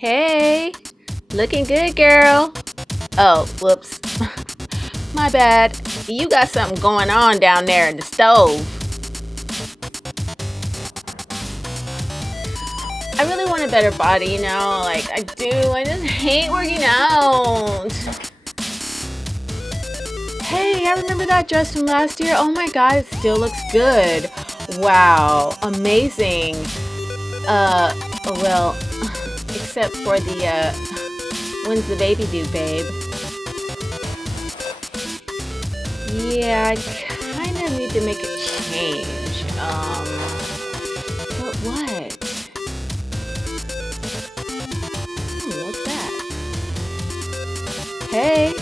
Hey, looking good, girl. Oh, whoops. My bad. You got something going on down there in the stove. I really want a better body, like I do. I just hate working out. Hey, I remember that dress from last year. Oh my god, it still looks good. Wow, amazing. Well, except for when's the baby due, babe? Yeah, I kind of need to make a change. But what? What's that? Hey.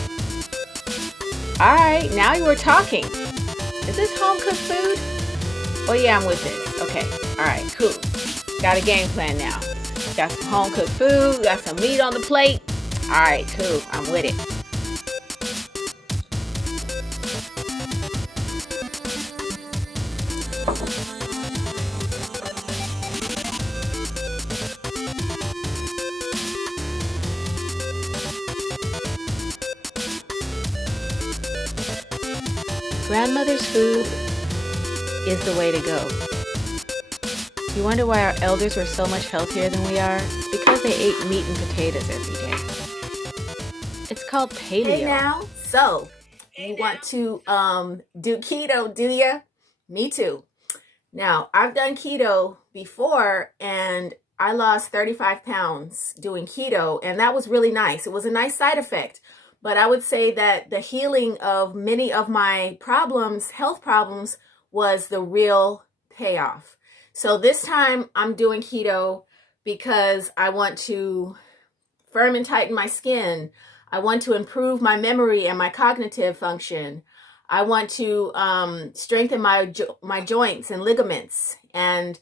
All right, now you were talking. Is this home cooked food? Oh yeah, I'm with this. Okay. All right, cool. Got a game plan now. Got some home cooked food. Got some meat on the plate. All right, cool. I'm with it. Grandmother's food is the way to go. You wonder why our elders were so much healthier than we are? Because they ate meat and potatoes every day. It's called paleo. Hey now, so you want to do keto, do ya? Me too. Now, I've done keto before and I lost 35 pounds doing keto, and that was really nice. It was a nice side effect. But I would say that the healing of many of my problems, health problems, was the real payoff. So this time I'm doing keto because I want to firm and tighten my skin. I want to improve my memory and my cognitive function. I want to strengthen my joints and ligaments. And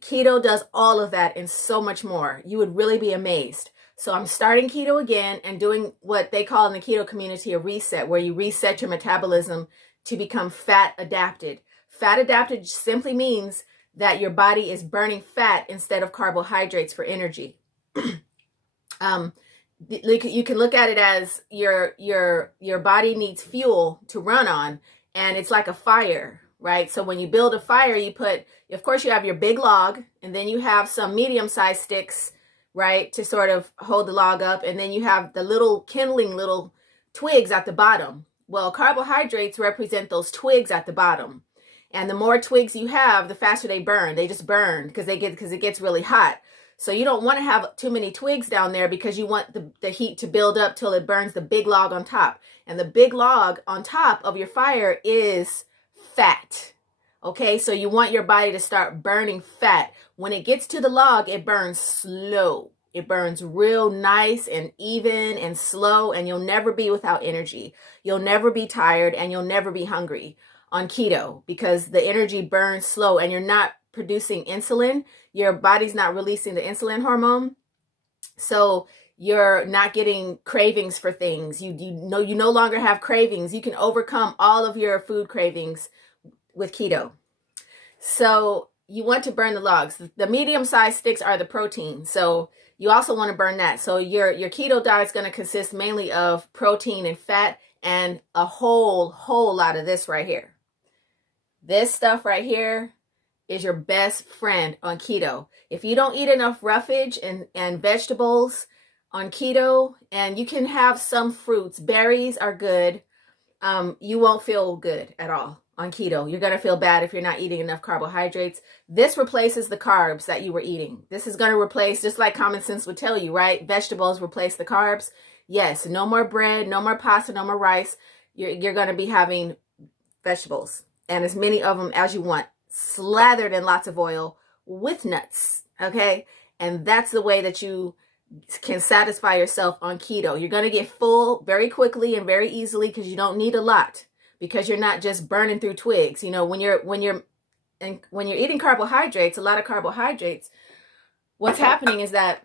keto does all of that and so much more. You would really be amazed. So I'm starting keto again and doing what they call in the keto community a reset, where you reset your metabolism to become fat adapted. Fat adapted simply means that your body is burning fat instead of carbohydrates for energy. You can look at it as your body needs fuel to run on, and it's like a fire, right? So when you build a fire, of course you have your big log, and then you have some medium-sized sticks, right, to sort of hold the log up, and then you have the little kindling little twigs at the bottom. Well, carbohydrates represent those twigs at the bottom, and the more twigs you have, the faster they burn. They just burn because it gets really hot. So you don't want to have too many twigs down there because you want the heat to build up till it burns the big log on top. And the big log on top of your fire is fat. Okay, so you want your body to start burning fat. When it gets to the log, it burns slow. It burns real nice and even and slow, and you'll never be without energy. You'll never be tired, and you'll never be hungry on keto because the energy burns slow and you're not producing insulin. Your body's not releasing the insulin hormone. So you're not getting cravings for things. You no longer have cravings. You can overcome all of your food cravings with keto. So you want to burn the logs. The medium-sized sticks are the protein. So you also want to burn that. So your keto diet is going to consist mainly of protein and fat and a whole lot of this right here. This stuff right here is your best friend on keto. If you don't eat enough roughage and vegetables on keto, and you can have some fruits, berries are good, you won't feel good at all on keto. You're going to feel bad if you're not eating enough carbohydrates. This replaces the carbs that you were eating. This is going to replace, just like common sense would tell you, right? Vegetables replace the carbs. Yes, no more bread, no more pasta, no more rice. You're going to be having vegetables, and as many of them as you want, slathered in lots of oil with nuts, okay? And that's the way that you can satisfy yourself on keto. You're going to get full very quickly and very easily because you don't need a lot, because you're not just burning through twigs. You know, when you're eating carbohydrates, a lot of carbohydrates, what's happening is that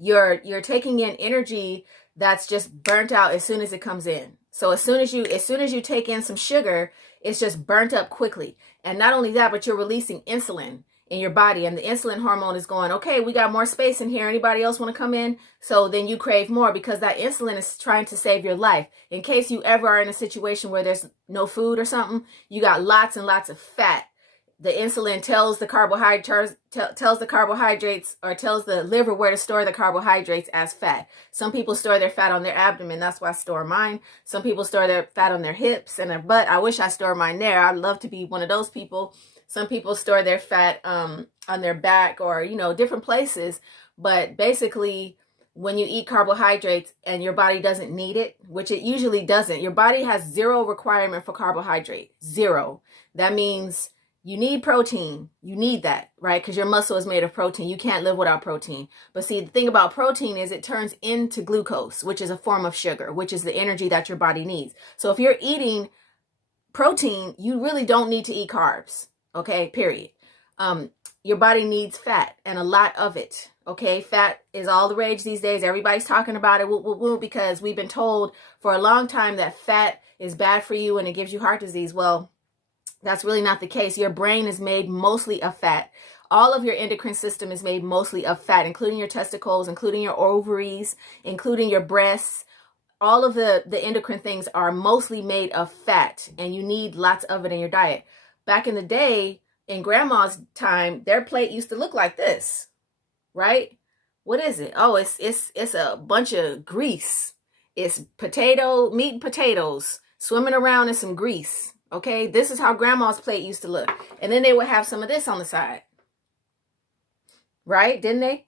you're taking in energy that's just burnt out as soon as it comes in. So as soon as you take in some sugar, it's just burnt up quickly. And not only that, but you're releasing insulin. in your body, and the insulin hormone is going, okay, we got more space in here. Anybody else want to come in? So then you crave more because that insulin is trying to save your life. In case you ever are in a situation where there's no food or something, you got lots and lots of fat. The insulin tells the carbohydrates or tells the liver where to store the carbohydrates as fat. Some people store their fat on their abdomen. That's why I store mine. Some people store their fat on their hips and their butt. I wish I stored mine there. I'd love to be one of those people. Some people store their fat on their back or, you know, different places. But basically, when you eat carbohydrates and your body doesn't need it, which it usually doesn't, your body has zero requirement for carbohydrate. Zero. That means you need protein. You need that, right? Because your muscle is made of protein. You can't live without protein. But see, the thing about protein is it turns into glucose, which is a form of sugar, which is the energy that your body needs. So if you're eating protein, you really don't need to eat carbs, okay? Period. Your body needs fat and a lot of it, okay? Fat is all the rage these days. Everybody's talking about it because we've been told for a long time that fat is bad for you and it gives you heart disease. Well, that's really not the case. Your brain is made mostly of fat. All of your endocrine system is made mostly of fat, including your testicles, including your ovaries, including your breasts. All of the endocrine things are mostly made of fat, and you need lots of it in your diet. Back in the day, in grandma's time, their plate used to look like this, right? What is it? Oh, it's a bunch of grease. It's meat and potatoes swimming around in some grease. Okay, this is how grandma's plate used to look. And then they would have some of this on the side. Right? Didn't they?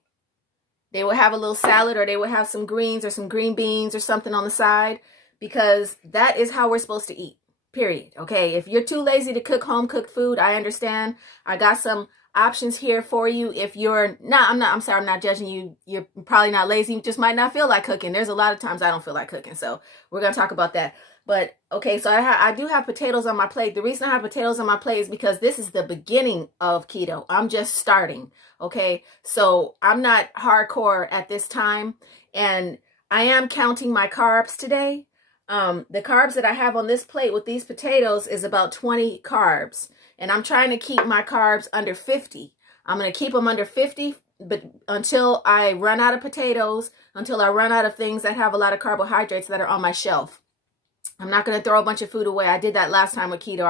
They would have a little salad or they would have some greens or some green beans or something on the side because that is how we're supposed to eat. Period. Okay, if you're too lazy to cook home cooked food, I understand. I got some options here for you. If you're not, I'm sorry, I'm not judging you. You're probably not lazy. You just might not feel like cooking. There's a lot of times I don't feel like cooking. So we're going to talk about that. But okay, so I do have potatoes on my plate. The reason I have potatoes on my plate is because this is the beginning of keto. I'm just starting. Okay, so I'm not hardcore at this time, and I am counting my carbs today. The carbs that I have on this plate with these potatoes is about 20 carbs, and I'm trying to keep my carbs under 50. I'm going to keep them under 50, but until I run out of potatoes, until I run out of things that have a lot of carbohydrates that are on my shelf. I'm not going to throw a bunch of food away. I did that last time with keto.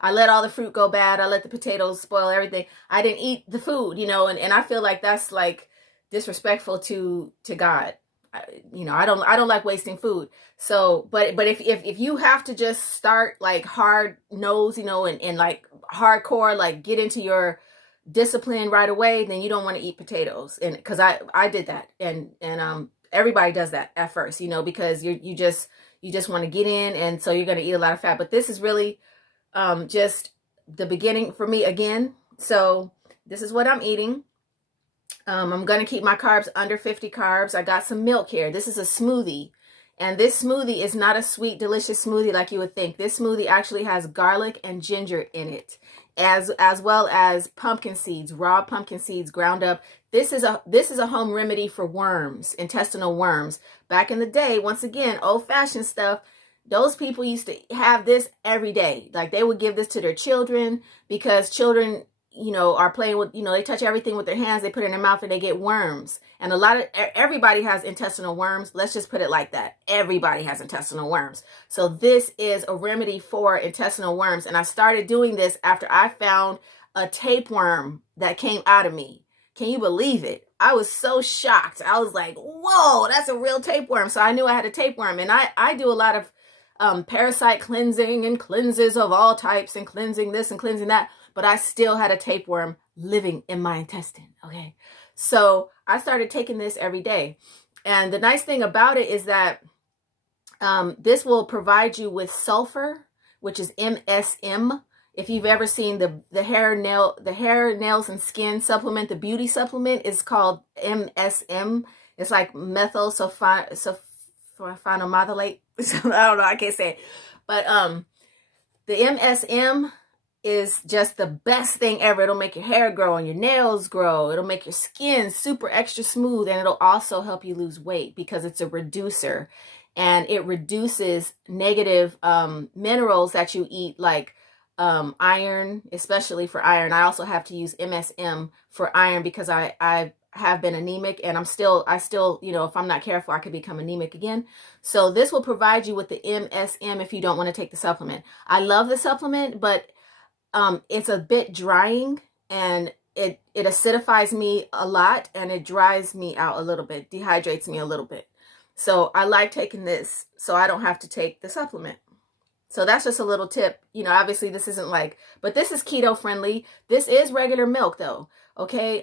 I let all the fruit go bad. I let the potatoes spoil everything. I didn't eat the food, you know, and I feel like that's like disrespectful to God. I don't like wasting food. So, but if you have to just start like hard nose, you know, and like hardcore, like get into your discipline right away, then you don't want to eat potatoes. And because I did that, and everybody does that at first, you know, because you just want to get in, and so you're going to eat a lot of fat. But this is really just the beginning for me again. So this is what I'm eating. I'm going to keep my carbs under 50 carbs. I got some milk here. This is a smoothie. And this smoothie is not a sweet, delicious smoothie like you would think. This smoothie actually has garlic and ginger in it, as well as pumpkin seeds, raw pumpkin seeds ground up. This is a home remedy for worms, intestinal worms. Back in the day, once again, old-fashioned stuff, those people used to have this every day. Like they would give this to their children because children, you know, are playing with, you know, they touch everything with their hands, they put it in their mouth and they get worms. And everybody has intestinal worms. Let's just put it like that. Everybody has intestinal worms. So this is a remedy for intestinal worms. And I started doing this after I found a tapeworm that came out of me. Can you believe it? I was so shocked. I was like, whoa, that's a real tapeworm. So I knew I had a tapeworm. And I do a lot of parasite cleansing and cleanses of all types and cleansing this and cleansing that. But I still had a tapeworm living in my intestine, okay? So I started taking this every day. And the nice thing about it is that this will provide you with sulfur, which is MSM. If you've ever seen the hair, nails, and skin supplement, the beauty supplement is called MSM. It's like methyl sulfonylurea. I don't know, I can't say it. But the MSM is just the best thing ever. It'll make your hair grow and your nails grow. It'll make your skin super extra smooth, and it'll also help you lose weight because it's a reducer, and it reduces negative minerals that you eat, like iron, especially for iron. I also have to use MSM for iron because I have been anemic, and I still, if I'm not careful, I could become anemic again. So this will provide you with the MSM if you don't want to take the supplement. I love the supplement, but it's a bit drying, and it acidifies me a lot, and it dries me out a little bit, dehydrates me a little bit. So I like taking this so I don't have to take the supplement. So that's just a little tip. Obviously this isn't like, but this is keto friendly. This is regular milk though. Okay.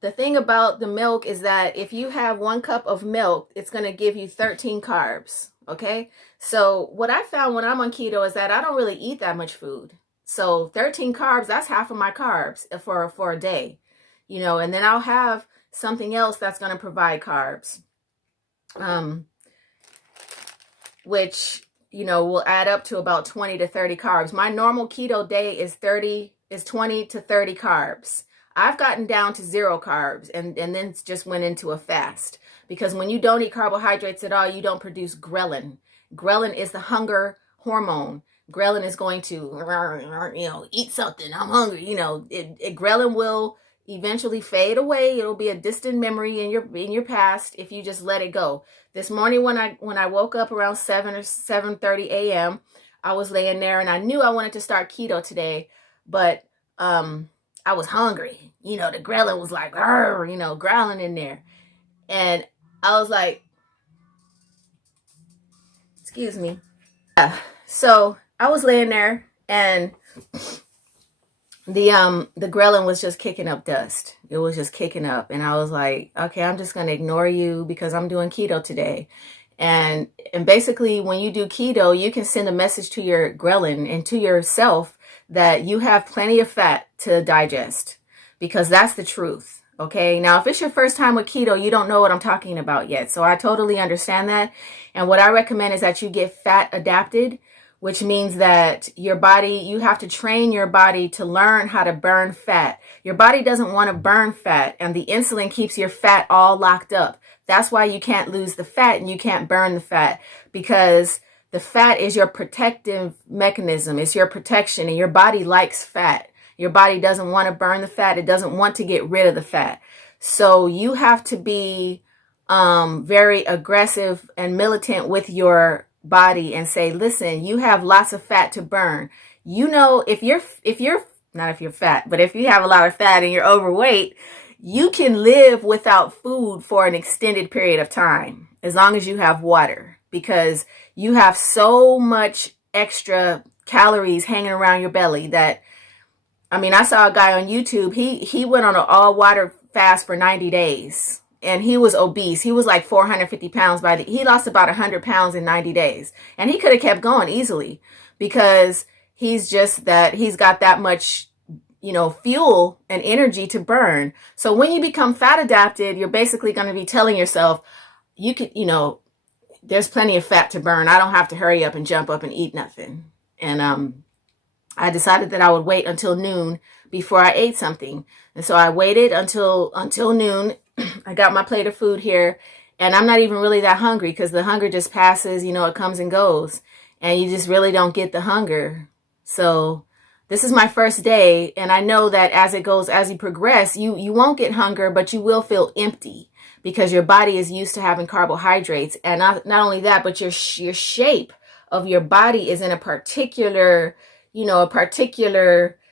The thing about the milk is that if you have 1 cup of milk, it's going to give you 13 carbs. Okay. So what I found when I'm on keto is that I don't really eat that much food. So 13 carbs, that's half of my carbs for a day, and then I'll have something else that's going to provide carbs, which, will add up to about 20 to 30 carbs. My normal keto day is 20 to 30 carbs. I've gotten down to 0 carbs and then just went into a fast, because when you don't eat carbohydrates at all, you don't produce ghrelin. Ghrelin is the hunger hormone. Ghrelin is going to, eat something. I'm hungry. Ghrelin will eventually fade away. It'll be a distant memory in your past if you just let it go. This morning when I woke up around 7 or 7:30 a.m., I was laying there and I knew I wanted to start keto today, but I was hungry. The ghrelin was like, growling in there. And I was like, excuse me. Yeah. So I was laying there and the ghrelin was just kicking up dust. It was just kicking up. And I was like, okay, I'm just going to ignore you because I'm doing keto today. And basically when you do keto, you can send a message to your ghrelin and to yourself that you have plenty of fat to digest, because that's the truth. Okay. Now, if it's your first time with keto, you don't know what I'm talking about yet. So I totally understand that. And what I recommend is that you get fat adapted, which means that you have to train your body to learn how to burn fat. Your body doesn't want to burn fat, and the insulin keeps your fat all locked up. That's why you can't lose the fat and you can't burn the fat, because the fat is your protective mechanism. It's your protection, and your body likes fat. Your body doesn't want to burn the fat. It doesn't want to get rid of the fat. So you have to be very aggressive and militant with your body and say, listen, you have lots of fat to burn. If you're not if you're fat, but if you have a lot of fat and you're overweight, you can live without food for an extended period of time as long as you have water, because you have so much extra calories hanging around your belly that, I saw a guy on YouTube, he went on an all water fast for 90 days. And he was obese. He was like 450 pounds he lost about 100 pounds in 90 days. And he could have kept going easily, because he's got that much, fuel and energy to burn. So when you become fat adapted, you're basically going to be telling yourself, there's plenty of fat to burn. I don't have to hurry up and jump up and eat nothing. And, I decided that I would wait until noon before I ate something. And so I waited until noon. I got my plate of food here, and I'm not even really that hungry, because the hunger just passes, it comes and goes, and you just really don't get the hunger. So this is my first day, and I know that as you progress, you won't get hunger, but you will feel empty, because your body is used to having carbohydrates. And not only that, but your shape of your body is in a particular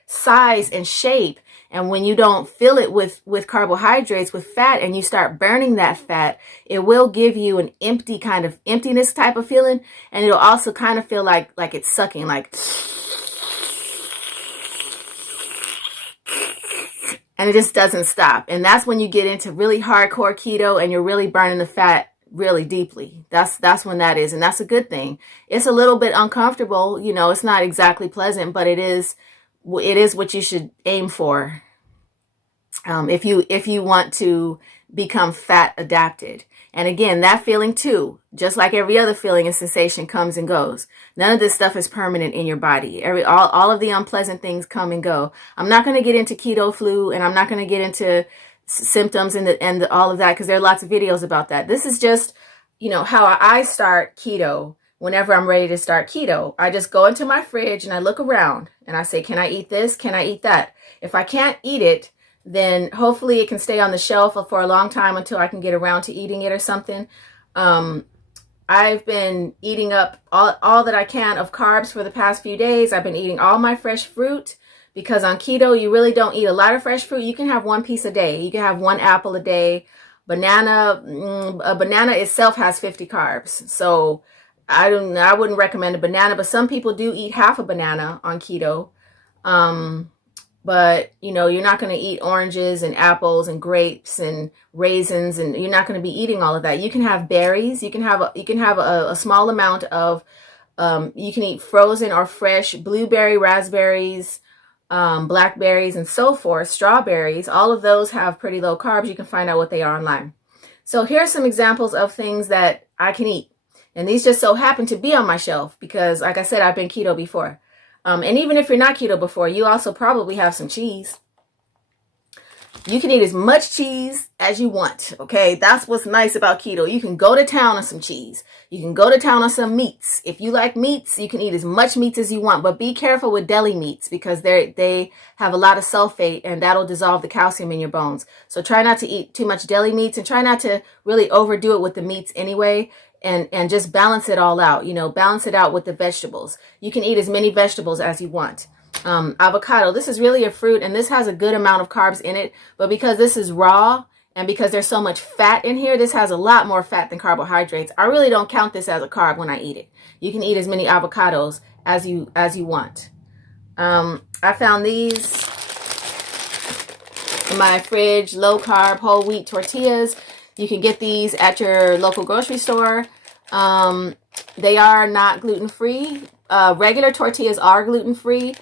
size and shape. And when you don't fill it with carbohydrates, with fat, and you start burning that fat, it will give you an empty kind of emptiness type of feeling. And it'll also kind of feel like it's sucking, like, and it just doesn't stop. And that's when you get into really hardcore keto and you're really burning the fat really deeply. That's when that is. And that's a good thing. It's a little bit uncomfortable. It's not exactly pleasant, but it is what you should aim for. If you want to become fat adapted. And again, that feeling too, just like every other feeling and sensation, comes and goes. None of this stuff is permanent in your body. All of the unpleasant things come and go. I'm not going to get into keto flu, and I'm not going to get into symptoms and all of that, because there are lots of videos about that. This is just, how I start keto whenever I'm ready to start keto. I just go into my fridge and I look around and I say, can I eat this? Can I eat that? If I can't eat it, then hopefully it can stay on the shelf for a long time until I can get around to eating it or something. I've been eating up all that I can of carbs for the past few days. I've been eating all my fresh fruit because on keto, you really don't eat a lot of fresh fruit. You can have one piece a day. You can have one apple a day. A banana itself has 50 carbs. So I wouldn't recommend a banana, but some people do eat half a banana on keto. But you're not going to eat oranges and apples and grapes and raisins, and you're not going to be eating all of that. You can have berries. You can have a small amount of, you can eat frozen or fresh blueberry, raspberries, blackberries, and so forth, strawberries. All of those have pretty low carbs. You can find out what they are online. So here are some examples of things that I can eat. And these just so happen to be on my shelf because, like I said, I've been keto before. And even if you're not keto before, you also probably have some cheese. You can eat as much cheese as you want, okay? That's what's nice about keto. You can go to town on some cheese. You can go to town on some meats. If you like meats, you can eat as much meats as you want, but be careful with deli meats because they have a lot of sulfate and that'll dissolve the calcium in your bones. So try not to eat too much deli meats and try not to really overdo it with the meats anyway. And just balance it all out, balance it out with the vegetables. You can eat as many vegetables as you want. Avocado, this is really a fruit and this has a good amount of carbs in it, but because this is raw and because there's so much fat in here, this has a lot more fat than carbohydrates. I really don't count this as a carb when I eat it. You can eat as many avocados as you want. I found these in my fridge, low carb whole wheat tortillas. You can get these at your local grocery store. They are not gluten-free. Regular tortillas are gluten-free.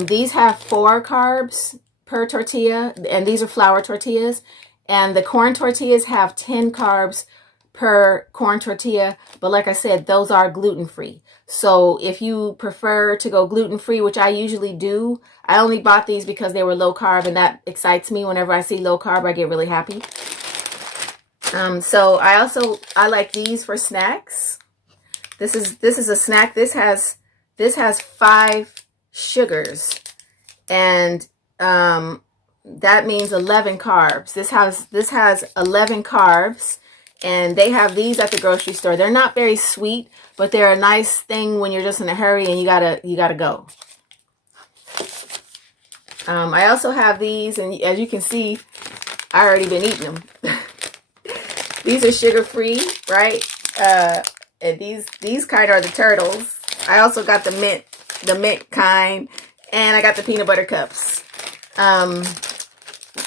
These have 4 carbs per tortilla, and these are flour tortillas. And the corn tortillas have 10 carbs per corn tortilla. But like I said, those are gluten-free. So if you prefer to go gluten-free, which I usually do, I only bought these because they were low carb, and that excites me. Whenever I see low carb, I get really happy. So I like these for snacks. This is a snack. This has 5 sugars, and that means 11 carbs. This has 11 carbs, and they have these at the grocery store. They're not very sweet, but they're a nice thing when you're just in a hurry and you gotta go. I also have these, and as you can see, I already been eating them. These are sugar-free, right? And these kind are the turtles. I also got the mint kind, and I got the peanut butter cups.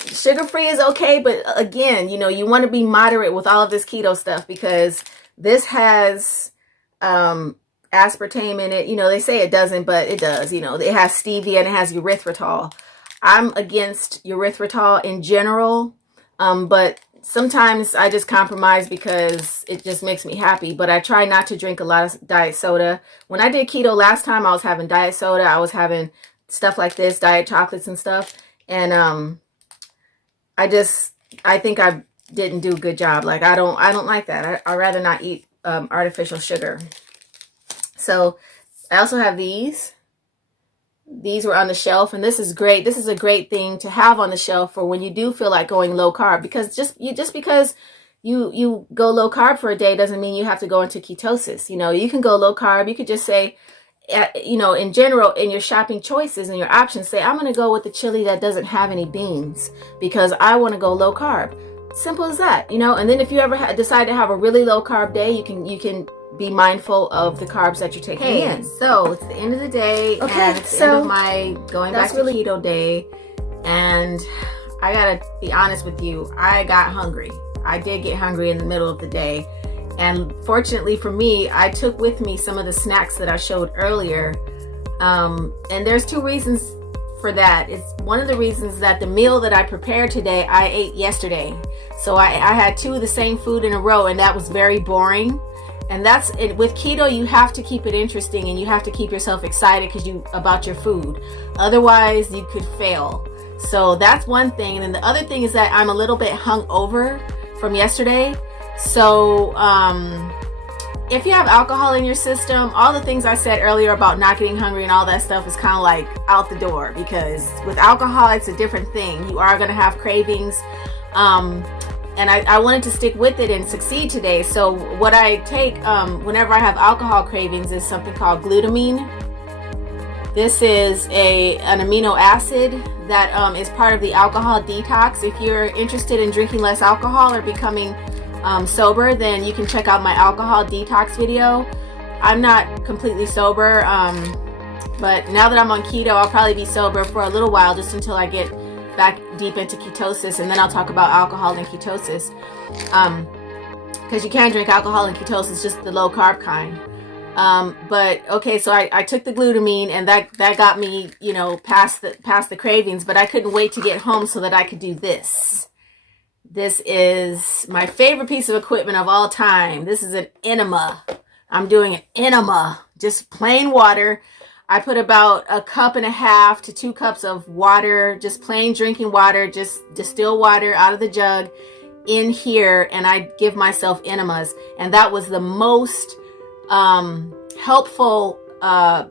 Sugar-free is okay, but again, you want to be moderate with all of this keto stuff because this has aspartame in it. They say it doesn't, but it does. It has stevia and it has erythritol. I'm against erythritol in general, but sometimes I just compromise because it just makes me happy, but I try not to drink a lot of diet soda. When I did keto last time, I was having diet soda. I was having stuff like this, diet chocolates and stuff. And I think I didn't do a good job. Like I don't like that. I'd rather not eat artificial sugar. So I also have these. These were on the shelf, and this is great. This is a great thing to have on the shelf for when you do feel like going low carb, because just because you go low carb for a day doesn't mean you have to go into ketosis. You can go low carb. You could just say, in general, in your shopping choices and your options, say, I'm going to go with the chili that doesn't have any beans because I want to go low carb. Simple as that, And then if you ever decide to have a really low carb day, you can be mindful of the carbs that you're taking in. So it's the end of the day, and it's the end of my going back to keto day, and I gotta be honest with you, I got hungry. I did get hungry in the middle of the day, and fortunately for me, I took with me some of the snacks that I showed earlier, and there's 2 reasons for that. It's one of the reasons that the meal that I prepared today, I ate yesterday. So I had 2 of the same food in a row, and that was very boring. And that's it. With keto, you have to keep it interesting and you have to keep yourself excited about your food. Otherwise, you could fail. So that's one thing. And then the other thing is that I'm a little bit hungover from yesterday. So if you have alcohol in your system, all the things I said earlier about not getting hungry and all that stuff is kind of like out the door, because with alcohol, it's a different thing. You are going to have cravings. And I wanted to stick with it and succeed today. So what I take whenever I have alcohol cravings is something called glutamine. This is an amino acid that is part of the alcohol detox. If you're interested in drinking less alcohol or becoming sober, then you can check out my alcohol detox video. I'm not completely sober, but now that I'm on keto, I'll probably be sober for a little while, just until I get back deep into ketosis, and then I'll talk about alcohol and ketosis, because you can drink alcohol and ketosis, just the low carb kind. But okay, so I took the glutamine, and that got me, you know, past the cravings, but I couldn't wait to get home so that I could do this. This is my favorite piece of equipment of all time. This is an enema. I'm doing an enema, just plain water. I put about 1.5 cups to 2 cups of water, just plain drinking water, just distilled water out of the jug in here, and I give myself enemas. And that was the most helpful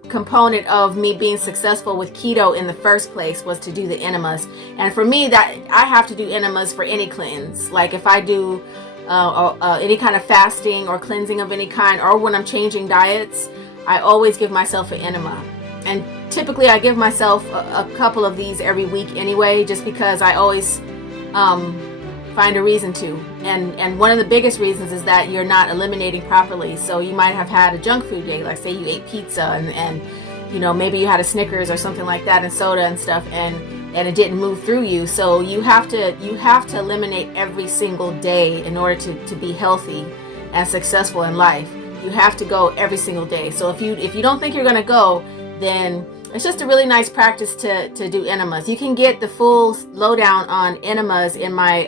component of me being successful with keto in the first place, was to do the enemas. And for me, that I have to do enemas for any cleanse. Like if I do any kind of fasting or cleansing of any kind, or when I'm changing diets, I always give myself an enema. And typically I give myself a couple of these every week anyway, just because I always find a reason to. And one of the biggest reasons is that you're not eliminating properly. So you might have had a junk food day, like say you ate pizza and you know, maybe you had a Snickers or something like that, and soda and stuff, and it didn't move through you. So you have to eliminate every single day in order to be healthy and successful in life. You have to go every single day. So if you don't think you're gonna go, then it's just a really nice practice to do enemas. You can get the full lowdown on enemas in my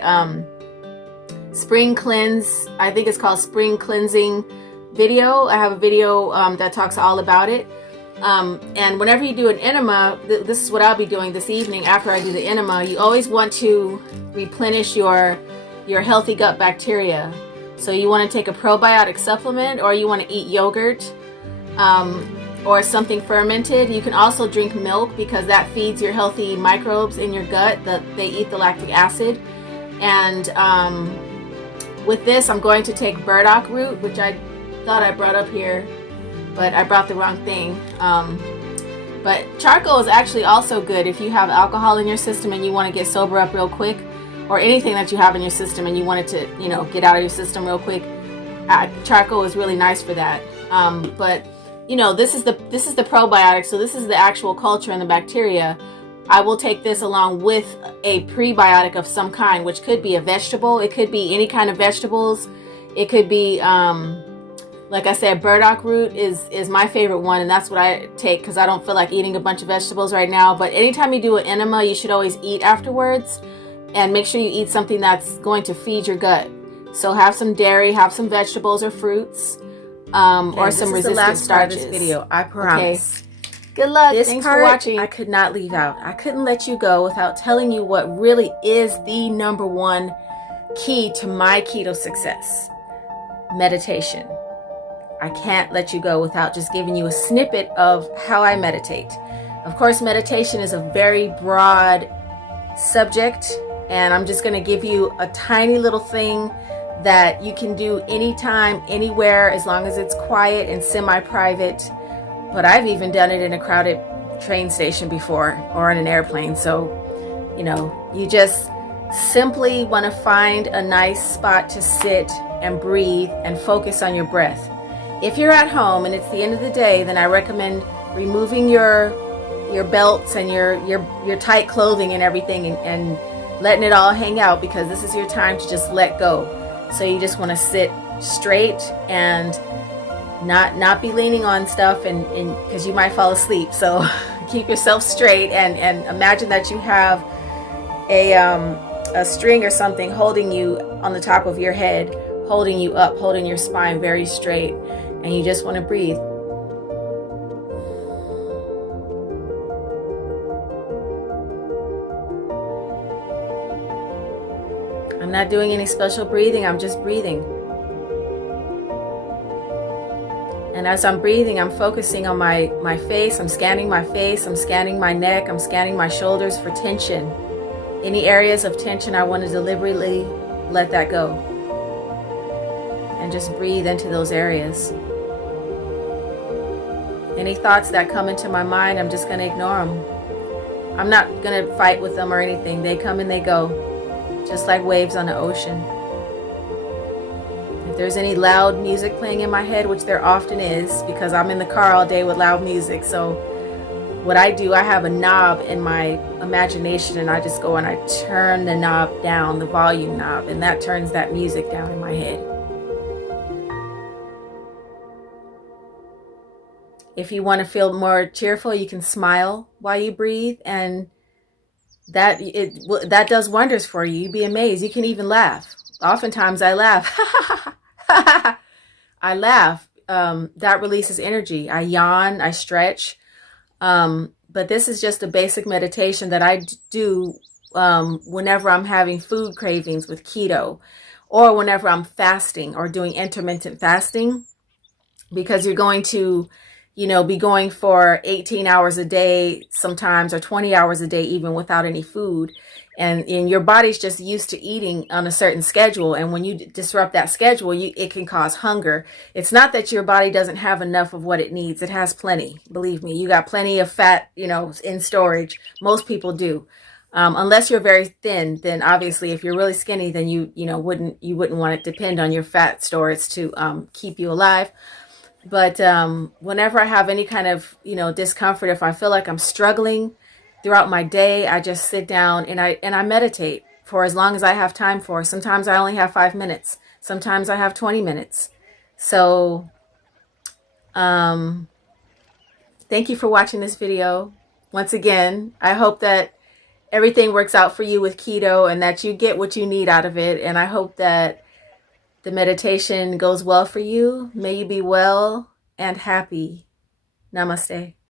spring cleanse, I think it's called spring cleansing video. I have a video that talks all about it. And whenever you do an enema, this is what I'll be doing this evening after I do the enema. You always want to replenish your healthy gut bacteria. So you want to take a probiotic supplement, or you want to eat yogurt, or something fermented. You can also drink milk, because that feeds your healthy microbes in your gut. They eat the lactic acid. And with this, I'm going to take burdock root, which I thought I brought up here, but I brought the wrong thing. But charcoal is actually also good if you have alcohol in your system and you want to get sober up real quick, or anything that you have in your system and you want it to, you know, get out of your system real quick. Charcoal is really nice for that. But you know, this is the probiotic, so this is the actual culture and the bacteria. I will take this along with a prebiotic of some kind, which could be a vegetable. It could be any kind of vegetables. It could be, like I said, burdock root is my favorite one, and that's what I take because I don't feel like eating a bunch of vegetables right now. But anytime you do an enema, you should always eat afterwards, and make sure you eat something that's going to feed your gut. So have some dairy, have some vegetables or fruits, or some resistant starches. Part of this video, I promise. Okay. Good luck. Thanks for watching. I could not leave out. I couldn't let you go without telling you what really is the number one key to my keto success: meditation. I can't let you go without just giving you a snippet of how I meditate. Of course, meditation is a very broad subject, and I'm just going to give you a tiny little thing that you can do anytime, anywhere, as long as it's quiet and semi-private. But I've even done it in a crowded train station before, or in an airplane. So, you know, you just simply want to find a nice spot to sit and breathe and focus on your breath. If you're at home and it's the end of the day, then I recommend removing your belts and your tight clothing and everything, and letting it all hang out, because this is your time to just let go. So you just want to sit straight and not be leaning on stuff, and because you might fall asleep. So keep yourself straight, and imagine that you have a string or something holding you on the top of your head, holding you up, holding your spine very straight, and you just want to breathe. I'm not doing any special breathing, I'm just breathing. And as I'm breathing, I'm focusing on my face. I'm scanning my face. I'm scanning my neck. I'm scanning my shoulders for tension. Any areas of tension, I want to deliberately let that go. And just breathe into those areas. Any thoughts that come into my mind, I'm just going to ignore them. I'm not going to fight with them or anything. They come and they go, just like waves on the ocean. If there's any loud music playing in my head, which there often is, because I'm in the car all day with loud music, so what I do, I have a knob in my imagination, and I just go and I turn the knob down, the volume knob, and that turns that music down in my head. If you want to feel more cheerful, you can smile while you breathe, and that does wonders for you. You'd be amazed. You can even laugh. Oftentimes I laugh. I laugh. That releases energy. I yawn, I stretch. But this is just a basic meditation that I do whenever I'm having food cravings with keto, or whenever I'm fasting or doing intermittent fasting, because you're going to, be going for 18 hours a day sometimes, or 20 hours a day even, without any food. And your body's just used to eating on a certain schedule. And when you disrupt that schedule, it can cause hunger. It's not that your body doesn't have enough of what it needs. It has plenty. Believe me, you got plenty of fat, in storage. Most people do. Unless you're very thin, then obviously if you're really skinny, then you wouldn't want to depend on your fat storage to keep you alive. But whenever I have any kind of, discomfort, if I feel like I'm struggling throughout my day, I just sit down and I meditate for as long as I have time for. Sometimes I only have 5 minutes. Sometimes I have 20 minutes. So thank you for watching this video. Once again, I hope that everything works out for you with keto and that you get what you need out of it. And I hope that the meditation goes well for you. May you be well and happy. Namaste.